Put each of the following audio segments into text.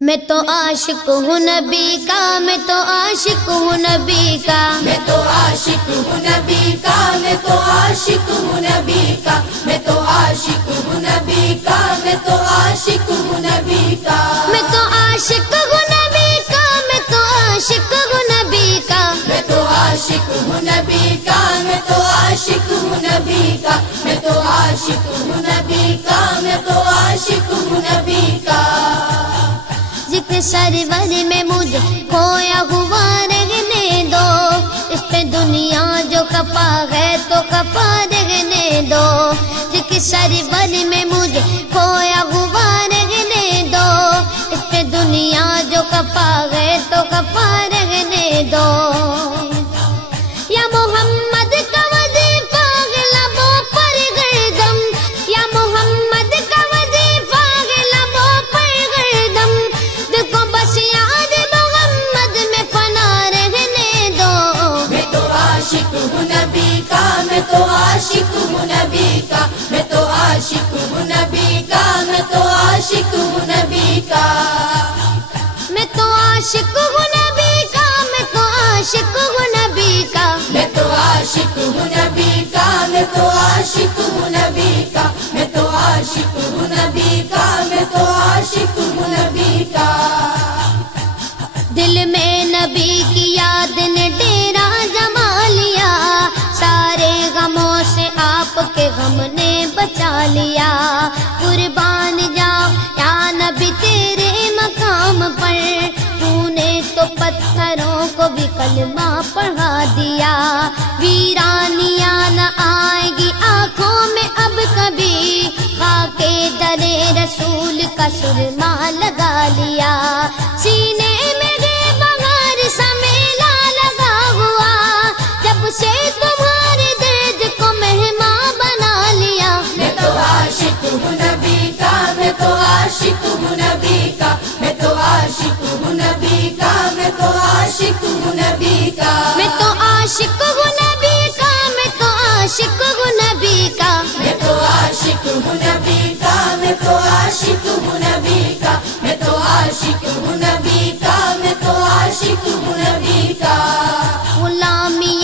میں تو عاشق ہوں نبی کا، میں تو عاشق ہوں نبی کا، میں تو عاشق ہوں نبی کا، میں تو عاشق ہوں نبی کا، میں تو عاشق ہوں نبی کا، میں تو عاشق ہوں نبی کا، میں تو عاشق ہوں نبی کا، میں تو عاشق ہوں نبی کا، میں تو عاشق ہوں نبی کا، میں تو عاشق ہوں نبی کا، میں تو عاشق ہوں نبی کا، میں تو عاشق ہوں نبی کا، ذکر سرور میں مجھے کھویا ہوا رہنے دو، اس پہ دنیا جو کپا ہے تو کپا رہنے دو، ذکر سرور میں مجھے کھویا ہوا رہنے دو، اس پہ دنیا جو کپا ہے تو کپا رہنے دو، یا محمد کا وظیفہ ہے لبوں پر گردم، یا محمد کا وظیفہ ہے لبوں پر گردم، دل کو بس یاد محمد میں فنا رہنے دو، میں تو عاشق ہوں نبی کا، میں تو عاشق ہوں نبی کا، میں تو عاشق ہوں نبی کا، میں تو عاشق ہوں نبی کا، میں تو عاشق ہوں نبی کا، میں تو عاشق ہوں نبی کا، میں تو عاشق ہوں نبی کا، میں تو عاشق ہوں نبی کا، میں تو عاشق ہوں نبی کا، میں تو عاشق ہوں نبی کا، دل میں نبی کی یاد نے ڈیرا جما لیا، سارے غموں سے آپ کے غم نے بچا لیا، قربان جاؤ یا نبی تیرے مقام پر، تو نے تو پتھروں کو بھی کلمہ پڑھا دیا، ویرانیاں نہ آئے گی آنکھوں میں اب کبھی، خاک در رسول کا سرما لگا لیا، سینے میں گے بغیر سا میلہ لگا ہوا، جب سے تمہارے درد کو مہمان بنا لیا، میں تو عاشق ہوں نبی کا، میں تو عاشق ہوں نبی کا، میں تو عاشق ہوں نبی کا، میں تو عاشق ہوں نبی کا، میں تو عاشق ہوں نبی کا، میں تو عاشق ہوں نبی کا، میں تو عاشق ہوں نبی کا، میں تو عاشق ہوں نبی کا، میں تو عاشق ہوں نبی کا، میں تو عاشق ہوں نبی کا، غلامی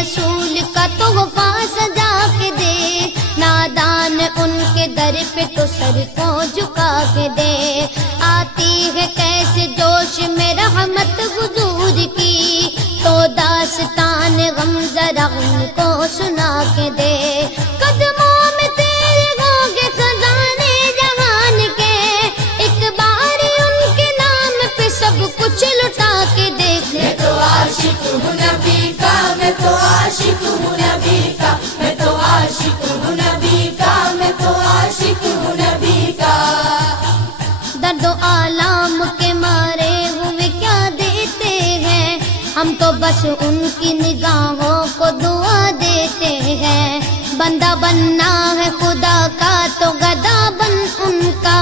رسول کا تحفہ سجا کے دے، نادان ان کے در پہ تو سر کو جھکا کے دے، آتی ہے کیسے جوش میں رحمت حضور کی، تو داستان غم ذرا ان کو سنا کے دے، قدموں میں تیرے ہوگے خزانے جہان کے، ایک بار ان کے نام پہ سب کچھ لٹا کے دیکھ لے، میں تو عاشق ہوں نبی کا، میں تو عاشق ہوں نبی کا، میں تو عاشق ہوں نبی کا، میں تو عاشق ہوں نبی کا، درد و آلام کے مارے ہوئے کیا دیتے ہیں، ہم تو بس ان کی نگاہوں کو دعا دیتے ہیں، بندہ بننا ہے خدا کا تو گدا بن ان کا،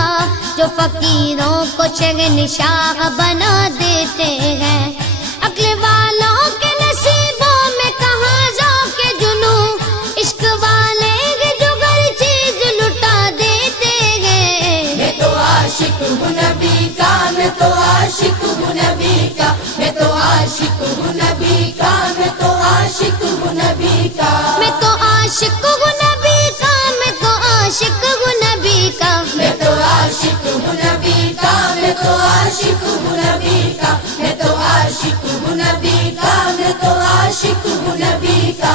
جو فقیروں کو شہنشاہ بنا دیتے ہیں، عقل والوں کے نصیبوں میں کہاں ذوق جنوں، عشق والے جو ہر چیز لٹا دیتے ہیں، میں تو عاشق ہوں نبی کا، میں تو عاشق ہوں نبی کا، میں تو عاشق ہوں نبی کا، میں تو عاشق ہوں نبی کا، میں تو عاشق ہوں نبی کا، میں تو عاشق ہوں نبی کا، میں تو عاشق ہوں نبی کا، میں تو عاشق ہوں نبی کا، میں تو عاشق ہوں نبی کا، میں تو عاشق ہوں نبی کا،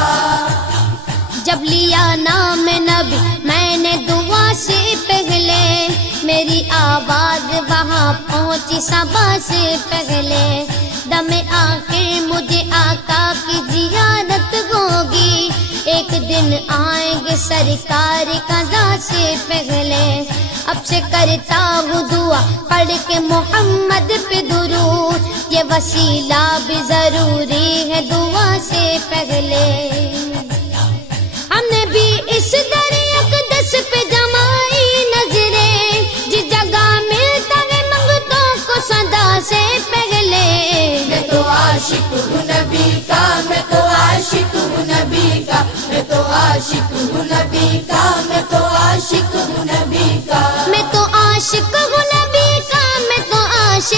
جب لیا نام نبی میں نے دعا سے پہلے، میری آواز وہاں پہنچی صبا سے پہلے، دم آخر مجھے آقا کی زیارت ہوگی، ایک دن آئیں گے سرکار قضا سے پہلے، اب سے کرتا ہوں دعا پڑھ کے محمد پہ درود، یہ وسیلہ بھی ضروری ہے دعا سے پہلے، ہم نے بھی اس در اقدس پہ جمائی نظریں، جس جگہ ملتا ہے منگتوں کو صدا سے پہلے، میں تو عاشق ہوں نبی کا، میں تو عاشق ہوں نبی کا، میں تو عاشق ہوں نبی کا، میں تو عاشق ہوں نبی کا، میں تو عاشق ہوں نبی کا، میں تو عاشق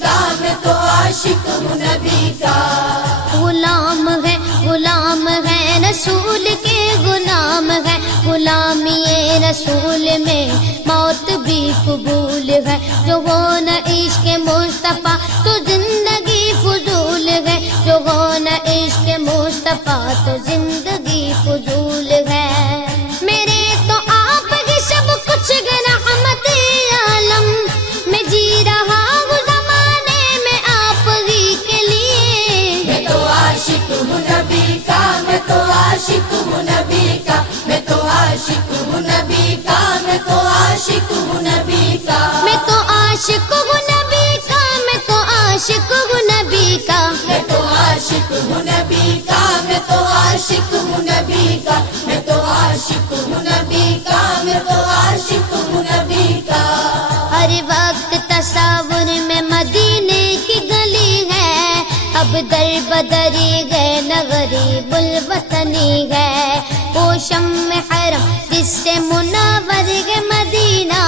کا میں تو عاشق ہوں نبی کا غلام ہے رسول کے غلام ہے غلامی رسول میں موت بھی قبول ہے جو ہو نہ عشق مصطفیٰ تو زندگی فضول ہے جو ہو نہ عشق مصطفیٰ تو زندگی فضول ہے میرے تو آپ ہی سب کچھ ہے رحمت عالم میں جی رہا ہوں زمانے میں آپ ہی کے لیے میں تو عاشق ہوں نبی کا میں تو عاشق ہوں نبی کا میں تو عاشق ہوں نبی کا میں تو عاشق ہوں نبی کا میں تو عاشق ہوں نبی کا میں تو عاشق ہوں نبی کا میں تو عاشق ہوں نبی کا میں تو عاشق ہوں نبی کا میں تو عاشق ہوں نبی کا میں تو عاشق ہوں نبی کا ہر وقت تصور میں مدینے کی گلی ہے اب در بدری گئے نہ غریب الوطنی ہے وہ شمع حرم جس سے منور ہے مدینہ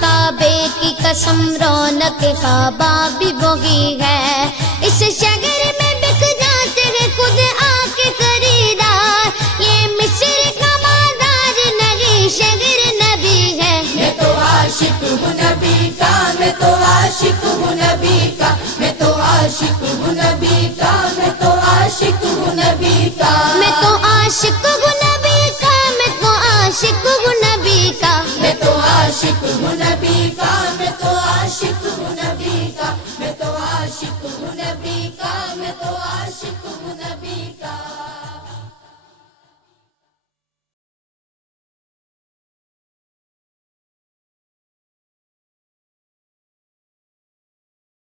کعبے کی قسم رونق کعبہ بھی وہی ہے اس شہر میں بک جاتے ہیں خود آ کے خریدار یہ مصر کا مادار نہیں شہر نبی ہے میں تو عاشق ہوں نبی کا میں تو عاشق ہوں نبی کا میں تو عاشق ہوں نبی کا میں تو عاشق ہوں نبی کا میں تو عاشق ہوں نبی کا میں تو عاشق ہوں نبی کا میں تو عاشق ہوں نبی کا میں تو عاشق ہوں نبی کا میں تو عاشق ہوں نبی کا میں تو عاشق